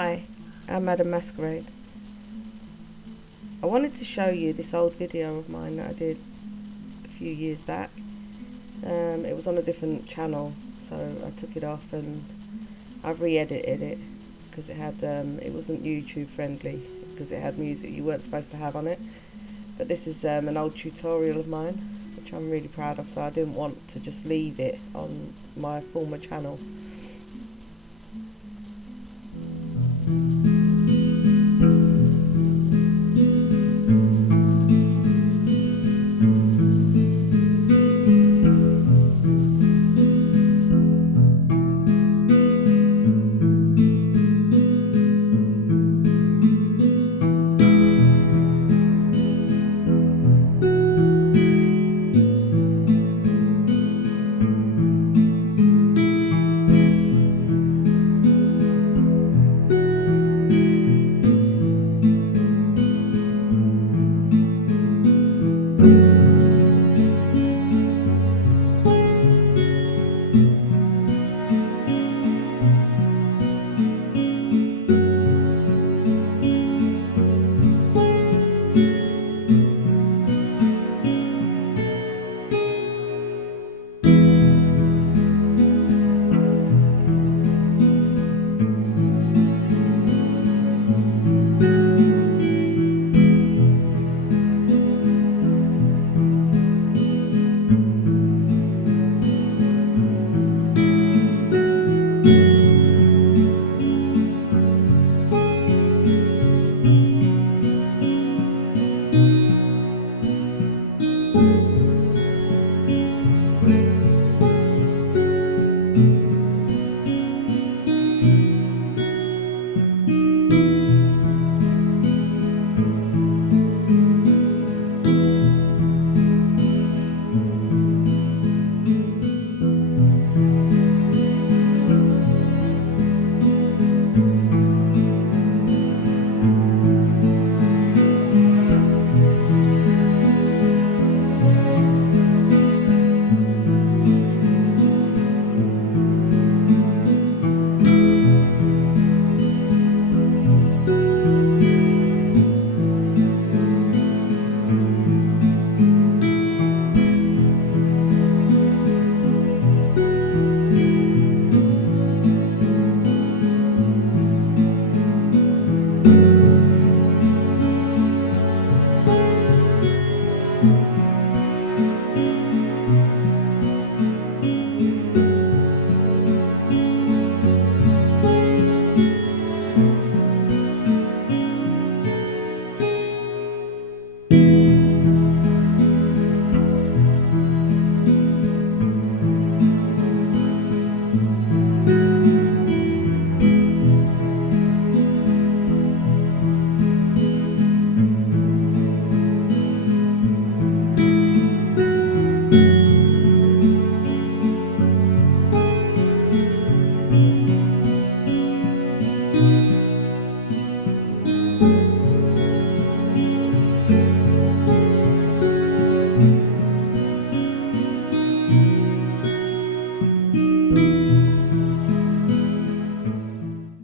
Hi, I'm Madam Masquerade. I wanted to show you this old video of mine that I did a few years back. It was on a different channel, so I took it off and I've re-edited it because it wasn't YouTube friendly because it had music you weren't supposed to have on it. But this is an old tutorial of mine, which I'm really proud of, so I didn't want to just leave it on my former channel.